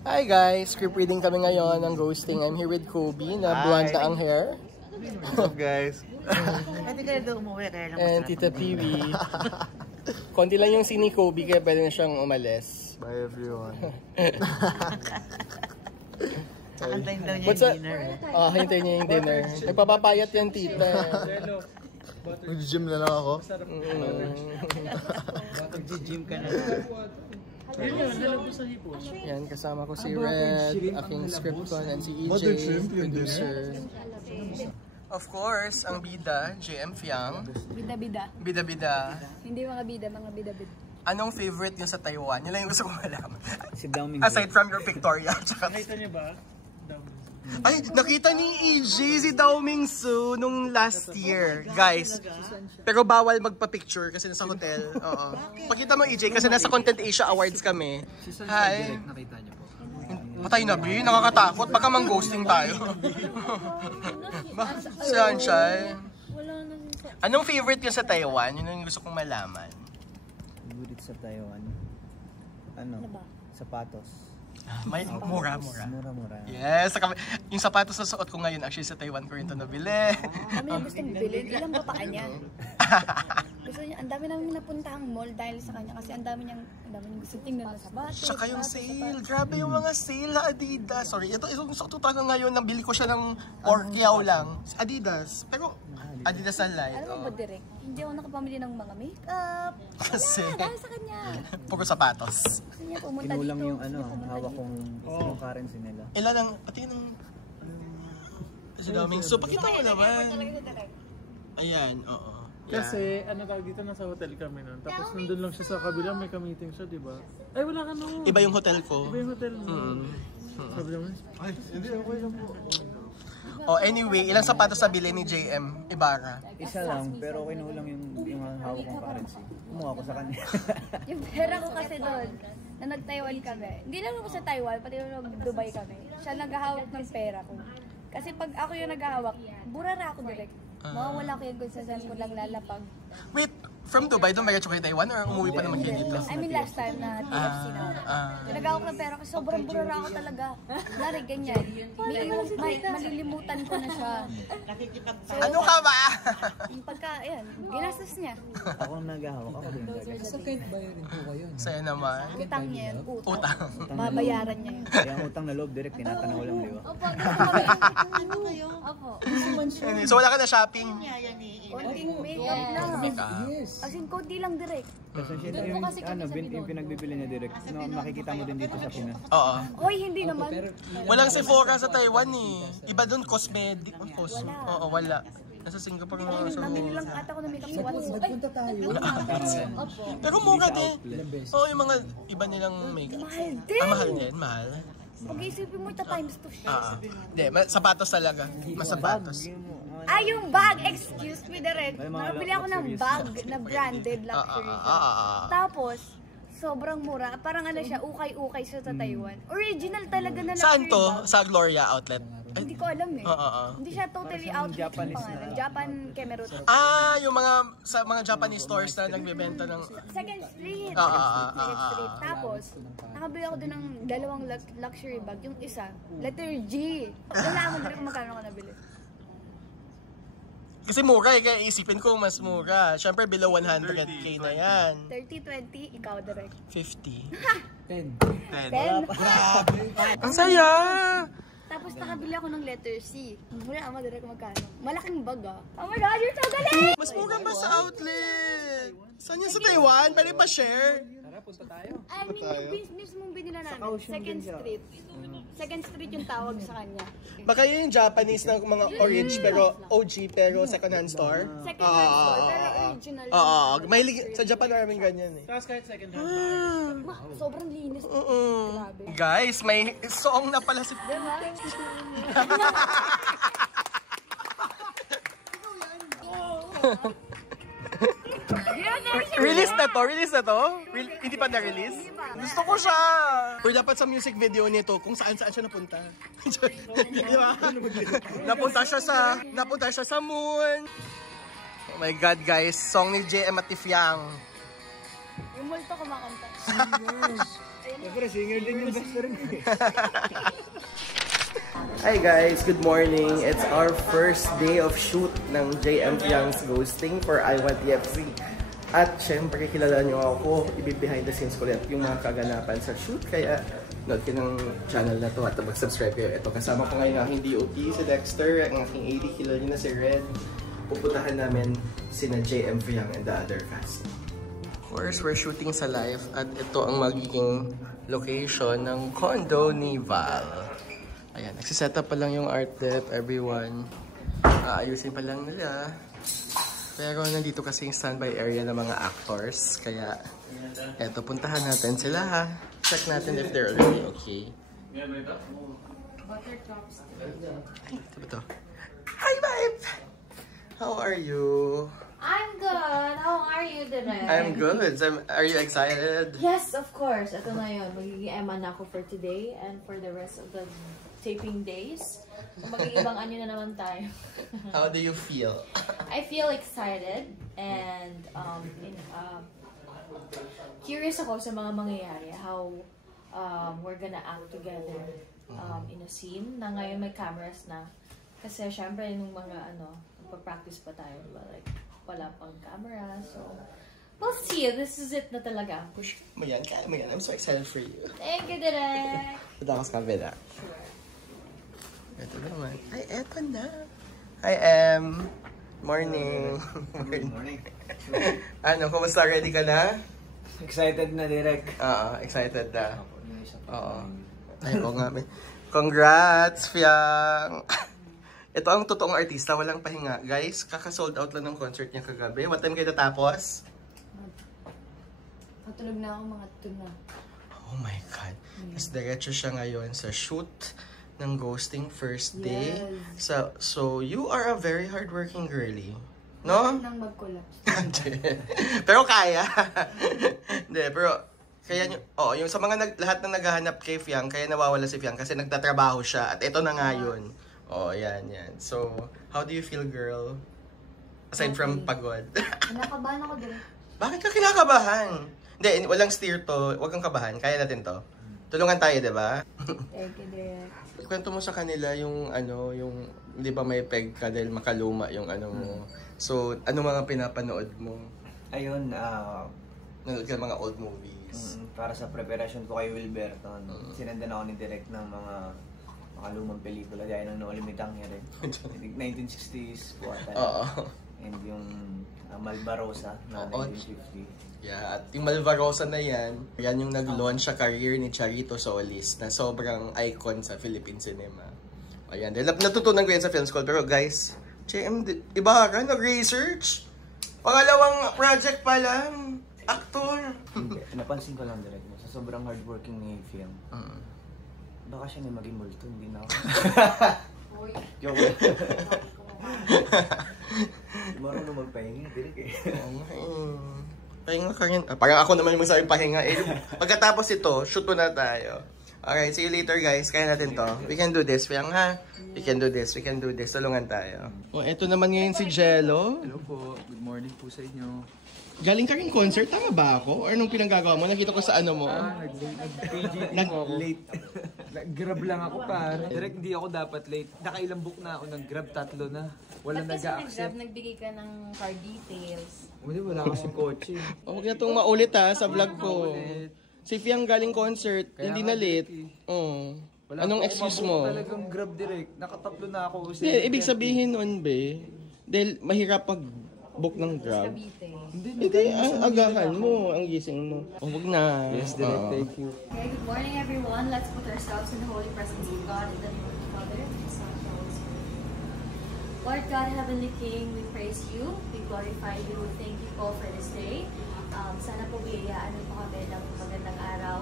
Hi guys! Script reading kami ngayon ng Ghosting. I'm here with Kobe na blonde na ang hair. What's up guys? Pwede ka na doon umuwi kaya lang And Tita Piwi. Konti lang yung scene ni Kobe kaya pwede na siyang umalis. Bye everyone. Kakantayin daw niya What's yung up? dinner. Hintay niya yung dinner. Nagpapapayat yan, Tita. Mag-gym na lang ako. Mag-gym ka na. Yan, kasama ko si Red, aking script con, and si EJ, producer. Of course, ang bida, JM Fiang. Bida-bida. Bida-bida. Hindi mga bida, mga bida-bida. Anong favorite niyo sa Taiwan? Yun lang yung gusto kong malaman. Si Dao Ming. Aside from your Victoria. Nakita niyo ba? Ay, nakita ni EJ si Dao Mingsu nung last year, guys. Pero bawal magpa-picture kasi nasa hotel. Oo. Pakita mo EJ kasi nasa Content Asia Awards kami. Hi. Nakita niyo po. Patay na, B. Nakakatakot. Baka mang-ghosting tayo. Sunshine. Anong favorite niyo sa Taiwan? Yun yung gusto kong malaman. Favorite sa Taiwan. Ano? Sapatos. May mura-mura. Mura-mura. Yes, yung sapatos na suot ko ngayon actually sa Taiwan ko rin ito nabili. Kami yung gustong bilhin. Ilang ba pa kanya? Gusto niya, ang dami namin napuntahang mall dahil sa kanya kasi ang dami niyang gusto tingnan na sapatos. Tsaka yung sale. Grabe yung mga sale na Adidas. Sorry, ito gusto ko talaga ngayon. Nabili ko siya ng Orkiao lang. Adidas. Pero Adidas na light. Alam mo ba, Direk? Hindi ako nakapamili ng mga makeup. Kasi Dahil sa kanya. puro sapatos. Gusto niya pumunta Kinulang dito. yung ano, hawak kong yung currency nila. Ilan ang, pati ng si Daming. So, pakita mo naman. Ayan, oo. Kasi ano tawag dito, nasa hotel kami nun. Tapos nandun lang siya sa kabila, may ka-meeting siya, di ba? Ay, wala ka nun. Iba yung hotel ko. Iba yung hotel mo. Sabi naman, Ay, hindi okay lang po. Oh, anyway, ilang sapatos nabili ni JM Ibarra? Isa lang, pero kinulang yung hawak kong currency. Kumuha ko sa kanya. Yung pera ko kasi doon, na nag-Taiwan kami. Hindi lang ako sa Taiwan, pati nag-Dubai kami. Siya naghahawak ng pera ko. Kasi pag ako yung naghahawak, burara ako direct. Mawawala ko yung kung saan ko lang lalapag. Wait, from Dubai, dumiretso kayo Taiwan or umuwi pa naman kayo dito? I mean last time na TFC na. Nagahawak ng pera kasi sobrang burara ako talaga. Lari, ganyan. Malilimutan ko na siya. Ano ka ba? Yung pagka, ayan, ginastos niya. Ako ang naghahawak, ako din gagastos. Sa'yo naman. Utang niya yun, utang. Utang. Babayaran niya yun. Kaya ang utang na loob, direct tinatanaw lang, di ba? Opo, ano kayo? Opo. So wala ka na shopping? Konting makeup lang. As in, konti lang direct. Kasi siya yung, yung pinagbibili niya direct. No, makikita mo din dito sa Pinas. Oo. Hoy, hindi naman. Walang Sephora sa Taiwan eh. Iba doon, cosmetic. Oo, wala. Nasa Singapore nga. So, Namili lang ata ko ng makeup sa Watson. Opo. pero mura din. Oo, yung mga iba nilang makeup. Mahal din. Mahal din, mahal. Pag-isipin mo, ita times 2 siya. Hindi, sapatos talaga. Mas sapatos. Yung bag! Excuse me, direct. Nakabili ako ng bag na branded luxury. Tapos, sobrang mura. Parang ano siya, ukay-ukay siya sa Taiwan. Original talaga na luxury Saan to? bag. Sa Gloria Outlet? Hindi ko alam eh. Hindi siya totally outlet yung Japanese pangalan. Japan Kemerut. Yung mga sa mga Japanese stores na nagbebenta ng Second Street. Ah. Second Street. Tapos, nakabili ako din ng dalawang luxury bag. Yung isa, letter G. Wala mo din kung magkano ka nabili. kasi mura eh, kaya isipin ko mas mura. Syempre below 100k na yan. 30, 20, ikaw direct. 50. 10. Ang saya! Tapos nakabili ako ng letter C. Mura ama direct magkano. Malaking bag ah. Oh my God, you're so galing! Mas mura pa sa outlet. Saan yan sa Taiwan? Pwede pa share? I mean, yung mismong binila namin. Second Street. Second Street yung tawag sa kanya. Baka yun yung Japanese na mga orange pero OG pero second hand store? Second hand store, pero original. Mahilig sa Japan namin ganyan eh. tapos kahit second hand. Sobrang linis. Grabe. Guys, may song na pala si... Diba? Release na to? Release na to? Hindi pa na-release? Gusto ko siya! Or dapat sa music video nito, kung saan-saan siya napunta. Di ba? Napunta siya sa moon. Oh my God, guys. Song ni JM at Tifyang. Yung multo kumakanta. Ayun Siyempre, singer din yung best friend. Hi guys, good morning. It's our first day of shoot ng JM Young's Ghosting for I Want TFC. At syempre, kilala nyo ako, behind the scenes ko ulit yung mga kaganapan sa shoot. Kaya, nood kayo ng channel na to at mag-subscribe kayo. Ito, kasama ko ngayon ang aking DOP, si Dexter, ang aking AD, kilala nyo na si Red. Pupuntahan namin sina JM Young and the other cast. Of course, we're shooting sa live at ito ang magiging location ng condo ni Val. Ayan, nagsiset up pa lang yung art dep, everyone. Ayusin pa lang nila. Pero nandito kasi yung standby area ng mga actors. Kaya, eto, puntahan natin sila ha. Check natin if they're already okay. Ito. Hi, babe! How are you? I'm good. How are you today? I'm good. Are you excited? Yes, of course. Ito na yun. Magiging Emma na ako for today and for the rest of the taping days. Magigibang ano na naman tayo. How do you feel? I feel excited and curious ako sa mga mangyayari. How we're gonna act together in a scene na ngayon may cameras na. Kasi syempre nung mga magpa-practice pa tayo. Like, wala pang camera. So, we'll see. This is it na talaga. Push mo yan. Kaya mo yan. I'm so excited for you. Thank you, Direk. Ito ako sa kabila. Sure. Ito naman. Ay, eto na. Hi, Em. Morning. Morning. Ano, kumusta? Ready ka na? Excited na, Direk. Oo, excited na. Oo. Ay, oo nga. Congrats, Fiang! Ito ang totoong artista, walang pahinga. Guys, kaka-sold out lang ng concert niya kagabi. What time kayo natapos? Matulog na ako mga 2 na. Oh my God. Tapos diretso siya ngayon sa shoot ng Ghosting first day. Yes. So you are a very hardworking girlie. No? Nang mag-collapse. Pero kaya. Hindi, pero kaya yung sa mga lahat na naghahanap kay Fiang, kaya nawawala si Fiang kasi nagtatrabaho siya at ito na nga yun. Yan. So, how do you feel, girl? Aside from pagod. Nakabahan ako din. Bakit ka kinakabahan? Hindi, walang steer to. Huwag kang kabahan. Kaya natin to. Tulungan tayo, di ba? Thank you, Derek. Kwento mo sa kanila yung di ba may peg ka dahil makaluma yung mo. So, ano mga pinapanood mo? Ayun, Nanood ka ng mga old movies. para sa preparation ko kay Wilberto, sinendan ako ni Direk ng mga lumang pelikula gaya ng No Limitang Here. 1960s po ata. Oo. And yung Malvarosa na 1950. Yeah, at yung Malvarosa na yan yung nag-launch sa career ni Charito Solis na sobrang icon sa Philippine cinema. Ayan, natutunan ko yan sa film school. Pero guys, JM, iba ka, nag-research? Pangalawang project pa lang, actor. Napansin ko lang Direk mo, sa sobrang hardworking ni film. Baka siya na maging multo, hindi na ako. Joke. Marunong magpahinga, Direk eh. Pahinga ka rin. Parang ako naman yung magsabing pahinga. Pagkatapos ito, shoot na tayo. Alright, see you later guys. Kaya natin to. We can do this, Fiang ha? We can do this. Tulungan tayo. Eto naman ngayon si Jello. Hello po, good morning po sa inyo. Galing ka rin concert, tama ba ako? Or nung pinanggagawa mo, nakita ko sa mo? Nag-late. Nag-grab lang ako pare. Direct hindi ako dapat late. Nakailang book na ako, nag-grab 3 na. Walang nag-a-accept. Nagbigay ka ng card details. Wala kasing kotse. Huwag na itong maulit sa vlog ko. Si Fiang galing concert, hindi na late. Anong excuse mo? Talagang grab direct. Nakatatlo na ako. Ibig sabihin nun, be, dahil mahirap pag-book ng grab. Hindi, agahan mo, ang gising mo. Huwag na. Yes, direct. Thank you. Okay, good morning everyone. Let's put ourselves in the holy presence of God in the name of the Father, the Son, and the Holy Spirit. Lord God, Heavenly King, we praise you, we glorify you, we thank you po for this day. Sana po biyayaan niyo po kami ng magandang araw.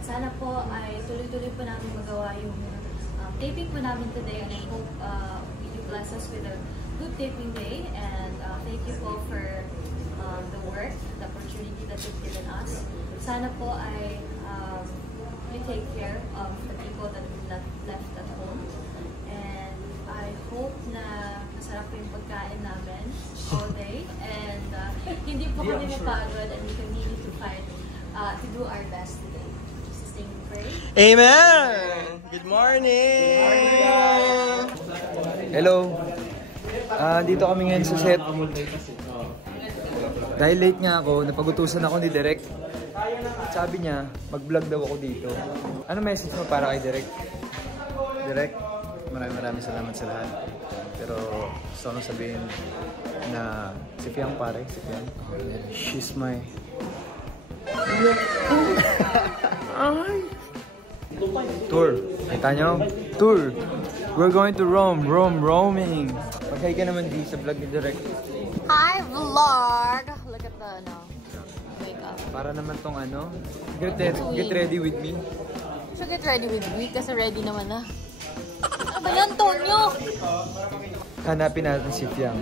Sana po ay tuloy-tuloy po namin magawa yung taping po namin today, and I hope you bless us with a good taping day, and thank you po for the work, the opportunity that you've given us. Sana po ay you take care of the people that we've left at home, and I hope na masarap po yung pagkain namin all day, and hindi po kami mapagod, and we continue to fight to do our best today. Amen! Good morning! Hello. Dito kami ngayon sa set. Dahil late nga ako, napagutusan ako ni Direk. Sabi niya, mag-vlog daw ako dito. Ano message mo para kay Direk? Direk, maraming salamat sa lahat. Pero gusto ko sabihin na si Fiang pare, si Fiang. She's my... Tour. Kita nyo? Tour. We're going to roaming. Mag-hi ka naman di sa vlog ni Direk. Hi, vlog! Look at the, makeup. Para naman tong ano, get ready with me. So get ready with me kasi ready naman na. Ano ba yan, Tonyo? Hanapin natin si Fiang.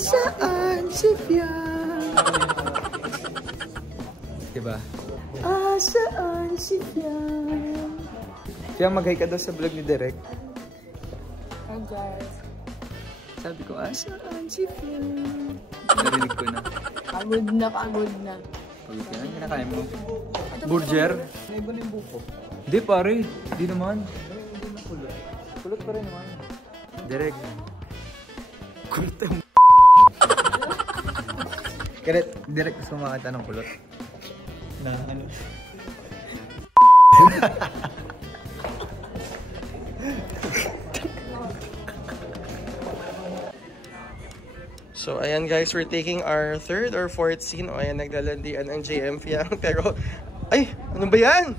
Saan si Fiang? Diba? Saan si Fiang? Fiang, mag-hi ka daw sa vlog ni Direk. Oh, guys. Sabi ko, saan si Fiang? Narinig ko na. Pagod na. Pagod ka na, kinakain mo. Burger? May iba na yung buko. Hindi pare, hindi naman. Kulot pa rin naman. Direk. Kulot yung Direk, gusto makita ng kulot. Na ano? So, ayan guys, we're taking our third or fourth scene. O, ayan, naglalandian ang JM Fiang. Pero, ay, ano ba yan?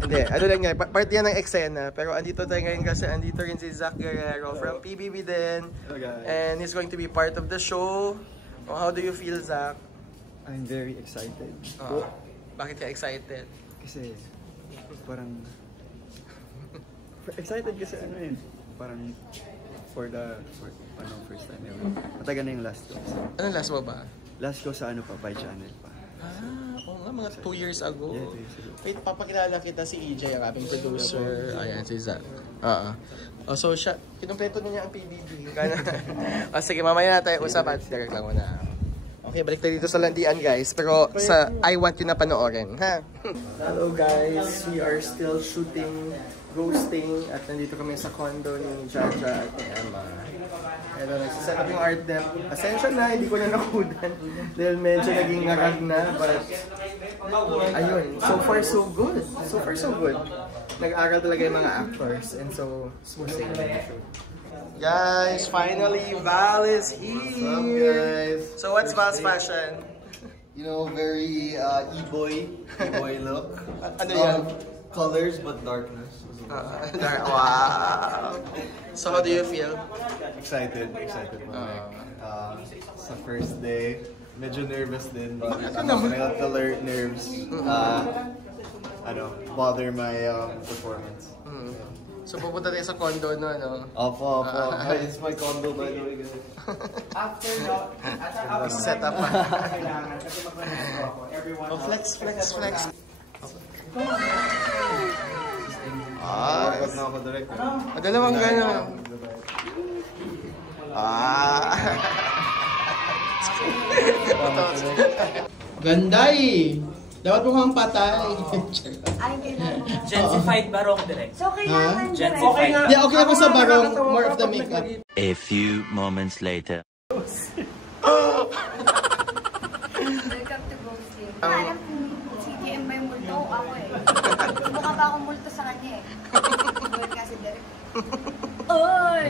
Hindi, ano lang yan, part yan ng eksena. Pero andito tayo ngayon kasi andito rin si Zach Guerrero from PBB din. And he's going to be part of the show. Oh, how do you feel, Zach? I'm very excited. Bakit ka excited? Kasi, parang... excited kasi ano yun. Parang, first time ever. Matagal na yung last ko. Anong last mo ba? Last ko sa ano pa, by channel pa. Oo nga, mga 2 years ago. Yeah, 2 years ago. Wait, papakilala kita si EJ, ang aming producer. Ayan, si Zach. So, siya, kinumpleto na niya ang PBB. Sige, mamaya na tayo usapan. Direct lang muna. Okay, balik tayo dito sa landian, guys. Pero sa I Want You na panoorin, ha? Hello, guys. We are still shooting Ghosting at nandito kami sa condo ni Jaja at ni Emma. Pero nagsiset up yung art deck. Ascension na, hindi ko na nakudan dahil medyo naging ngarag na, but ayun, so far so good. So far so good. Nag-aral talaga yung mga actors and so smooth sailing na show. Guys, finally Val is here! What's up, guys? So what's Val's fashion? You know, very e-boy look. Ano yan? Colors but darkness. Wow! So how do you feel? Excited sa first day. Medyo nervous din, but I not to learn nerves. Bother my performance. So pupunta tayo sa condo no, ano? Opo. It's my condo, by the way, guys. After set up pa. Flex. Dapat na ako direct. Dalawang gano'n. Ganday! Dapat mo kang patay. Gensified barong direct. So, kailangan direct. Yeah, okay ako sa barong. More of the makeup. A few moments later. Welcome to Ghosting. Alam kung si JM ba yung multo o ako eh. Mukha ba akong multo sa kanya eh. Well, kasi direct. Oy!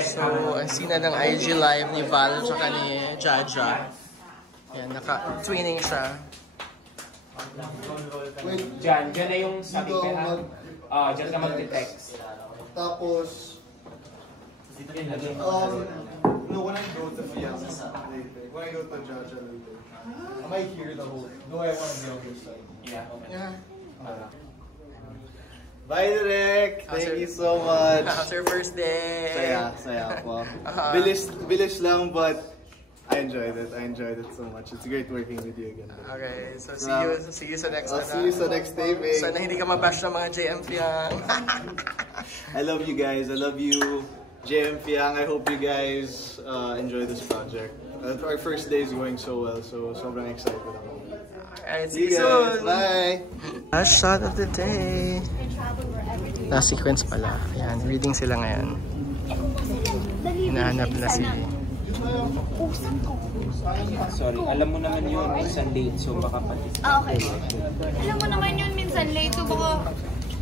So, ang sina ng IG live ni Val at ni Jaja. Yan, naka-twinning siya. Diyan na yung sabi ka na. Diyan ka mag-text. Tapos, no, when I go to Fiang later, when I go to Jaja later, I might hear the whole, no, I want to be on your side. Yeah. Bye, Direk! Thank you so much! How's your first day? Saya po. Bilis lang, but I enjoyed it so much. It's great working with you again. Okay, so see you sa next I'll see you sa next taping. Sana hindi ka mabash ng mga JM Fiang. I love you guys. I love you, JM Fiang. I hope you guys enjoy this project. Our first day is going so well, so sobrang excited ako. Alright, see you soon. Bye. Last shot of the day. Last sequence pala. Ayan, reading sila ngayon. Hinahanap na si... Sorry, alam mo naman yun, minsan late, so baka pati. Okay. Alam mo naman yun, minsan late, so baka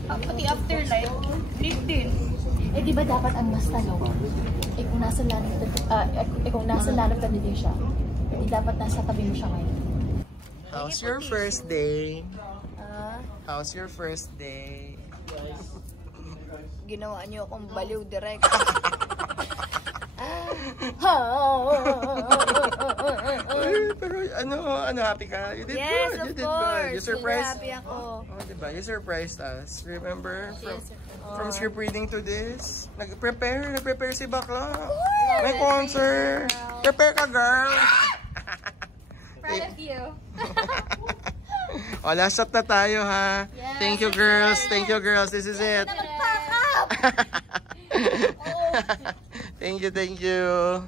pati afterlife, late din. Eh di ba dapat ang mas tanong? Kung nasa line of the siya, di dapat nasa tabi mo siya ngayon. How's your first day? How's your first day? Ginawa niyo akong baliw direct. Pero ano, happy ka? You did Yes, good. of You did course. good. You surprised. Happy ako. Oh, diba? You surprised us. Remember? From script reading to this. Nag-prepare si Bakla. May concert. Prepare ka, girl. Proud of you. O, last shot na tayo, ha? Yes. Thank you, girls. Thank you, girls. This is it. Pack up! Thank you, thank you.